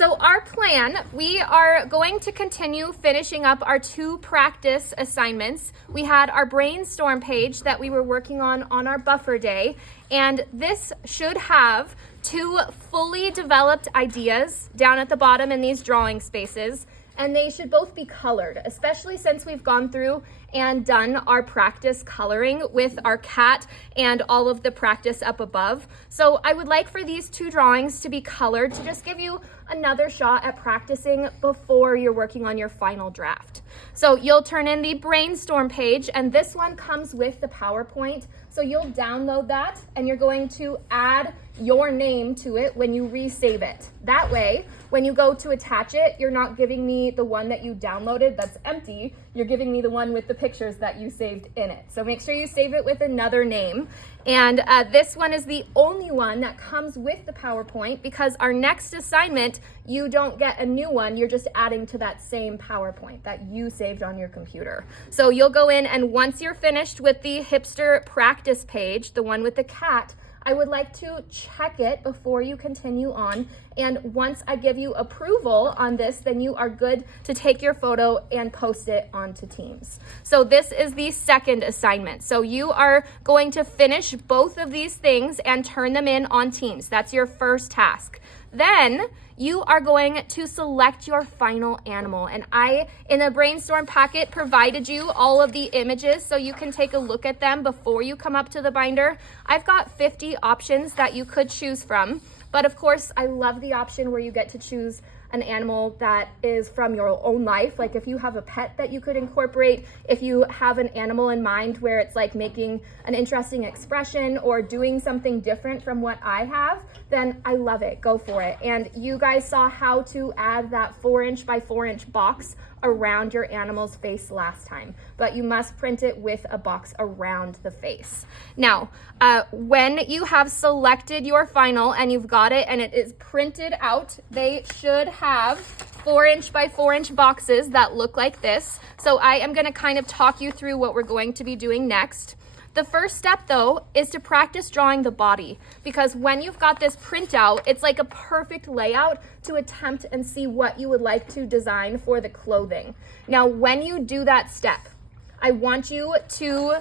So our plan, we are going to continue finishing up our 2 practice assignments. We had our brainstorm page that we were working on our buffer day, and this should have 2 fully developed ideas down at the bottom in these drawing spaces, and they should both be colored, especially since we've gone through and done our practice coloring with our cat and all of the practice up above. So I would like for these 2 drawings to be colored to just give you another shot at practicing before you're working on your final draft. So you'll turn in the brainstorm page, and this one comes with the PowerPoint. So you'll download that and you're going to add your name to it when you resave it. That way, when you go to attach it, you're not giving me the one that you downloaded that's empty, you're giving me the one with the pictures that you saved in it. So make sure you save it with another name. And this one is the only one that comes with the PowerPoint, because our next assignment, you don't get a new one, you're just adding to that same PowerPoint that you saved on your computer. So you'll go in, and once you're finished with the Hipster practice page, the one with the cat, I would like to check it before you continue on. And once I give you approval on this, then you are good to take your photo and post it onto Teams. So this is the second assignment. So you are going to finish both of these things and turn them in on Teams. That's your first task. Then you are going to select your final animal. And I, in the brainstorm packet, provided you all of the images so you can take a look at them before you come up to the binder. I've got 50 options that you could choose from. But of course, I love the option where you get to choose an animal that is from your own life. Like if you have a pet that you could incorporate, if you have an animal in mind where it's like making an interesting expression or doing something different from what I have, then I love it, go for it. And you guys saw how to add that 4" by 4" box around your animal's face last time, but you must print it with a box around the face. Now, when you have selected your final and you've got it and it is printed out, they should have 4" by 4" boxes that look like this. So I am going to kind of talk you through what we're going to be doing next. The first step, though, is to practice drawing the body, because when you've got this printout, it's like a perfect layout to attempt and see what you would like to design for the clothing. Now, when you do that step, I want you to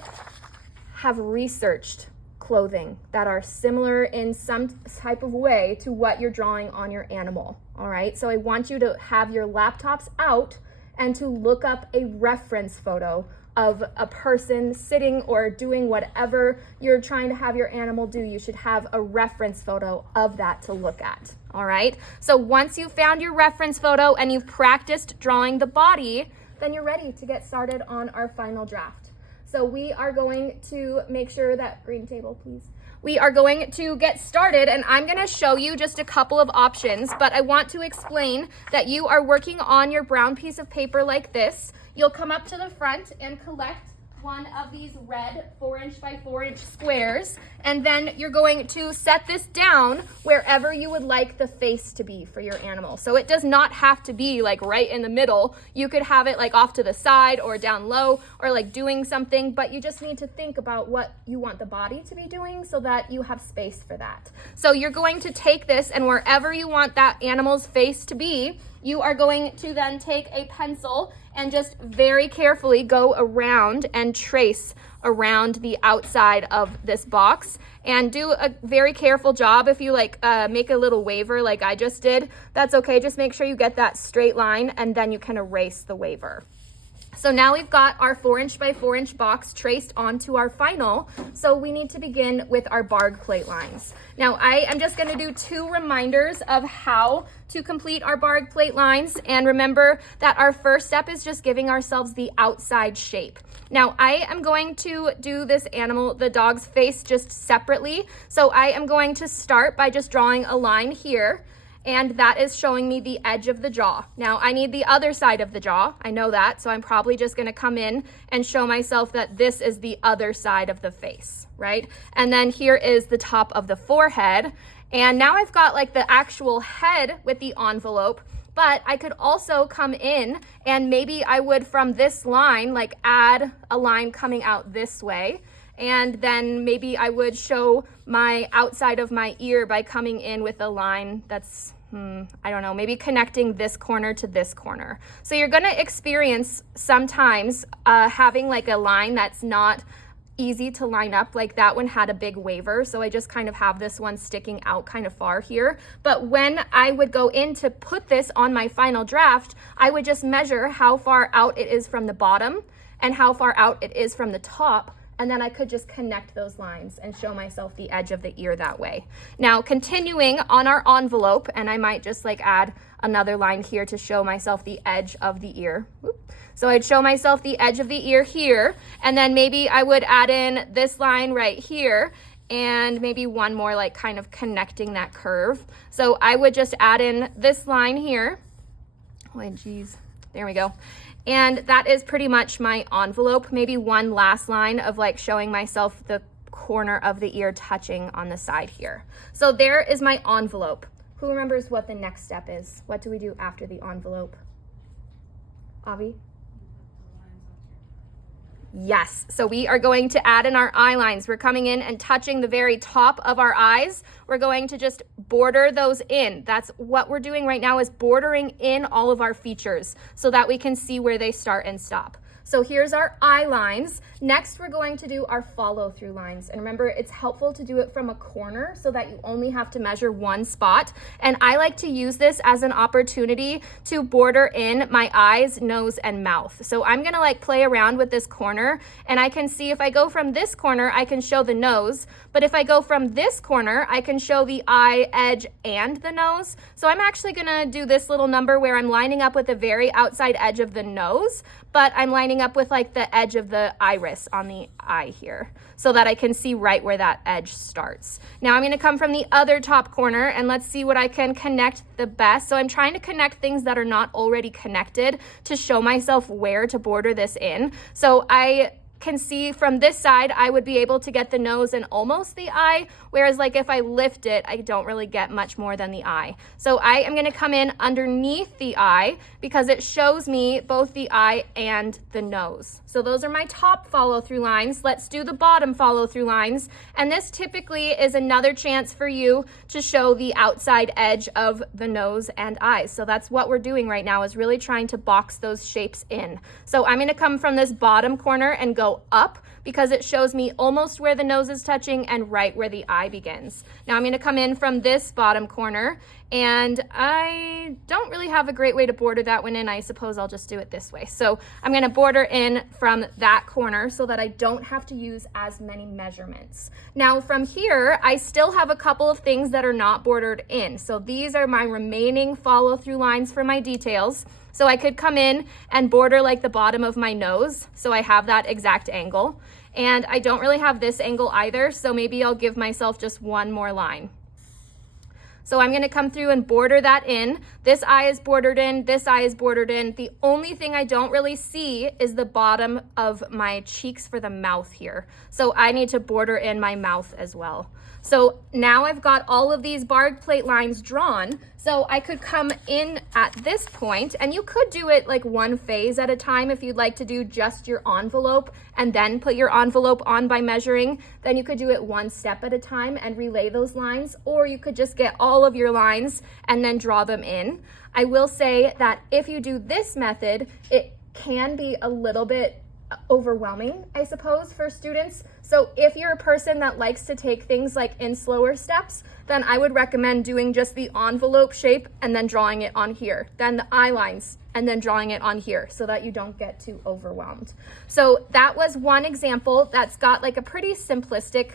have researched clothing that are similar in some type of way to what you're drawing on your animal, all right? So I want you to have your laptops out and to look up a reference photo of a person sitting or doing whatever you're trying to have your animal do. You should have a reference photo of that to look at, all right? So once you've found your reference photo and you've practiced drawing the body, then you're ready to get started on our final draft. So we are going to make sure that, green table, please. We are going to get started, and I'm going to show you just a couple of options, but I want to explain that you are working on your brown piece of paper like this. You'll come up to the front and collect one of these red 4" by 4" squares, and then you're going to set this down wherever you would like the face to be for your animal. So it does not have to be like right in the middle. You could have it like off to the side or down low or like doing something, but you just need to think about what you want the body to be doing so that you have space for that. So you're going to take this, and wherever you want that animal's face to be, you are going to then take a pencil and just very carefully go around and trace around the outside of this box, and do a very careful job. If you like make a little waver like I just did, that's okay. Just make sure you get that straight line, and then you can erase the waver. So now we've got our 4" by 4" box traced onto our final. So we need to begin with our bark plate lines. Now I am just going to do 2 reminders of how to complete our bark plate lines. And remember that our first step is just giving ourselves the outside shape. Now I am going to do this animal, the dog's face, just separately. So I am going to start by just drawing a line here, and that is showing me the edge of the jaw. Now I need the other side of the jaw, I know that, so I'm probably just gonna come in and show myself that this is the other side of the face, right? And then here is the top of the forehead, and now I've got like the actual head with the envelope, but I could also come in and maybe I would, from this line, like add a line coming out this way, and then maybe I would show my outside of my ear by coming in with a line that's I don't know, maybe connecting this corner to this corner. So you're gonna experience sometimes having like a line that's not easy to line up. Like that one had a big waver, so I just kind of have this one sticking out kind of far here. But when I would go in to put this on my final draft, I would just measure how far out it is from the bottom and how far out it is from the top, and then I could just connect those lines and show myself the edge of the ear that way. Now, continuing on our envelope, and I might just like add another line here to show myself the edge of the ear. So I'd show myself the edge of the ear here, and then maybe I would add in this line right here, and maybe one more like kind of connecting that curve. So I would just add in this line here. Oh, geez, there we go. And that is pretty much my envelope. Maybe one last line of like showing myself the corner of the ear touching on the side here. So there is my envelope. Who remembers what the next step is? What do we do after the envelope? Avi? Yes, so we are going to add in our eye lines. We're coming in and touching the very top of our eyes. We're going to just border those in. That's what we're doing right now, is bordering in all of our features so that we can see where they start and stop. So here's our eye lines. Next, we're going to do our follow through lines. And remember, it's helpful to do it from a corner so that you only have to measure one spot. And I like to use this as an opportunity to border in my eyes, nose, and mouth. So I'm gonna like play around with this corner, and I can see if I go from this corner, I can show the nose. But if I go from this corner, I can show the eye edge and the nose. So I'm actually gonna do this little number where I'm lining up with the very outside edge of the nose, but I'm lining up with like the edge of the iris on the eye here so that I can see right where that edge starts. Now I'm gonna come from the other top corner and let's see what I can connect the best. So I'm trying to connect things that are not already connected to show myself where to border this in. So I can see from this side, I would be able to get the nose and almost the eye, whereas like if I lift it, I don't really get much more than the eye. So I am gonna come in underneath the eye because it shows me both the eye and the nose. So those are my top follow through lines. Let's do the bottom follow through lines. And this typically is another chance for you to show the outside edge of the nose and eyes. So that's what we're doing right now, is really trying to box those shapes in. So I'm gonna come from this bottom corner and go up because it shows me almost where the nose is touching and right where the eye begins. Now I'm going to come in from this bottom corner, and I don't really have a great way to border that one in. I suppose I'll just do it this way. So I'm going to border in from that corner so that I don't have to use as many measurements. Now from here, I still have a couple of things that are not bordered in. So these are my remaining follow through lines for my details. So I could come in and border like the bottom of my nose, so I have that exact angle. And I don't really have this angle either, so maybe I'll give myself just one more line. So I'm gonna come through and border that in. This eye is bordered in, this eye is bordered in. The only thing I don't really see is the bottom of my cheeks for the mouth here. So I need to border in my mouth as well. So now I've got all of these barred plate lines drawn, so I could come in at this point, and you could do it like one phase at a time if you'd like to do just your envelope and then put your envelope on by measuring. Then you could do it one step at a time and relay those lines, or you could just get all of your lines and then draw them in. I will say that if you do this method, it can be a little bit overwhelming, I suppose, for students. So if you're a person that likes to take things like in slower steps, then I would recommend doing just the envelope shape and then drawing it on here, then the eye lines, and then drawing it on here so that you don't get too overwhelmed. So that was one example that's got like a pretty simplistic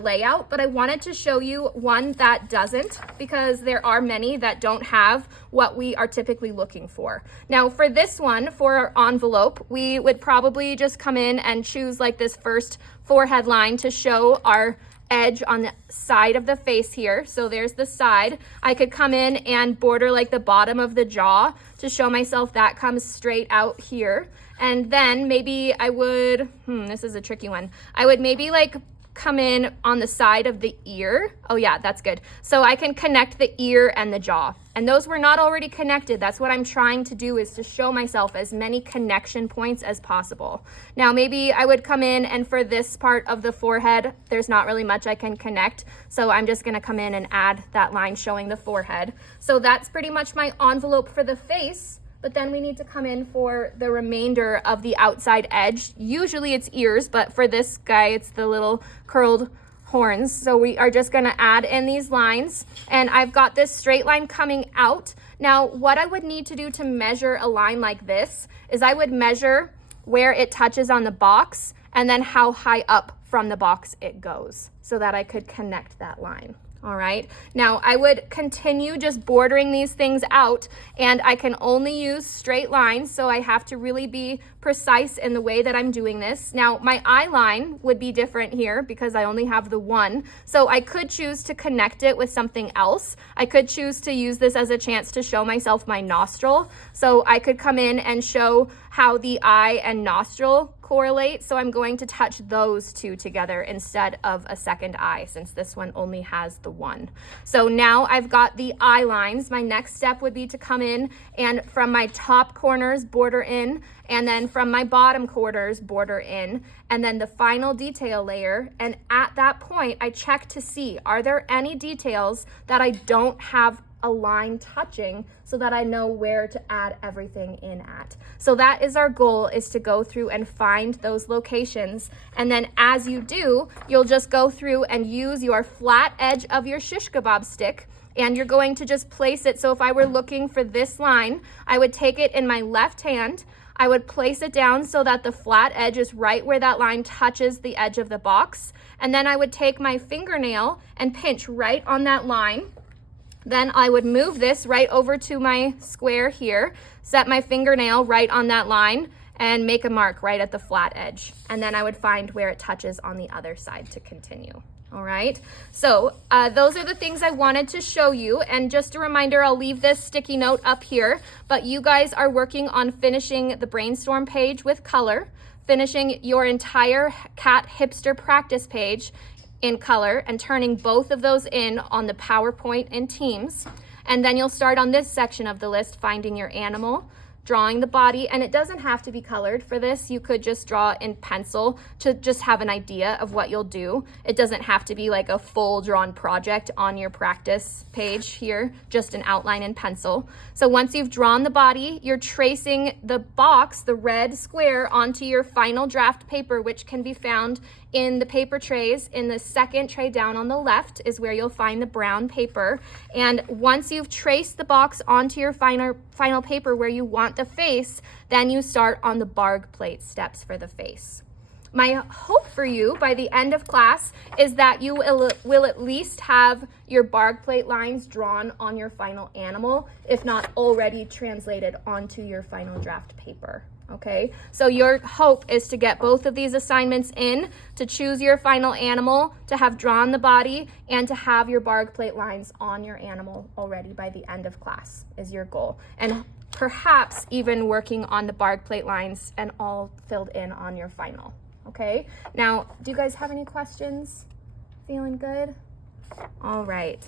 layout, but I wanted to show you one that doesn't, because there are many that don't have what we are typically looking for. Now for this one, for our envelope, we would probably just come in and choose like this first forehead line to show our edge on the side of the face here. So there's the side. I could come in and border like the bottom of the jaw to show myself that comes straight out here. And then maybe I would, this is a tricky one. I would maybe like come in on the side of the ear. Oh yeah, that's good. So I can connect the ear and the jaw. And those were not already connected. That's what I'm trying to do, is to show myself as many connection points as possible. Now, maybe I would come in and for this part of the forehead, there's not really much I can connect. So I'm just gonna come in and add that line showing the forehead. So that's pretty much my envelope for the face. But then we need to come in for the remainder of the outside edge. Usually it's ears, but for this guy, it's the little curled horns. So we are just gonna add in these lines, and I've got this straight line coming out. Now, what I would need to do to measure a line like this is I would measure where it touches on the box and then how high up from the box it goes so that I could connect that line. All right, now I would continue just bordering these things out, and I can only use straight lines, so I have to really be precise in the way that I'm doing this. Now my eye line would be different here because I only have the one, so I could choose to connect it with something else. I could choose to use this as a chance to show myself my nostril, so I could come in and show how the eye and nostril correlate. So I'm going to touch those two together instead of a second eye, since this one only has the one. So now I've got the eye lines. My next step would be to come in and from my top corners border in, and then from my bottom corners border in, and then the final detail layer. And at that point, I check to see, are there any details that I don't have a line touching, so that I know where to add everything in at. So that is our goal, is to go through and find those locations. And then as you do, you'll just go through and use your flat edge of your shish kebab stick, and you're going to just place it. So if I were looking for this line, I would take it in my left hand, I would place it down so that the flat edge is right where that line touches the edge of the box. And then I would take my fingernail and pinch right on that line. Then I would move this right over to my square here, set my fingernail right on that line, and make a mark right at the flat edge. And then I would find where it touches on the other side to continue. All right, so those are the things I wanted to show you. And just a reminder, I'll leave this sticky note up here, but you guys are working on finishing the brainstorm page with color, finishing your entire cat hipster practice page in color, and turning both of those in on the PowerPoint in Teams. And then you'll start on this section of the list, finding your animal, drawing the body, and it doesn't have to be colored for this. You could just draw in pencil to just have an idea of what you'll do. It doesn't have to be like a full drawn project on your practice page here, just an outline in pencil. So once you've drawn the body, you're tracing the box, the red square, onto your final draft paper, which can be found in the paper trays. In the second tray down on the left is where you'll find the brown paper. And once you've traced the box onto your final paper where you want the face, then you start on the barg plate steps for the face. My hope for you by the end of class is that you will at least have your barg plate lines drawn on your final animal, if not already translated onto your final draft paper. Okay, so your hope is to get both of these assignments in, to choose your final animal, to have drawn the body, and to have your barg plate lines on your animal already by the end of class is your goal. And perhaps even working on the barg plate lines and all filled in on your final. Okay, now, do you guys have any questions? Feeling good? All right.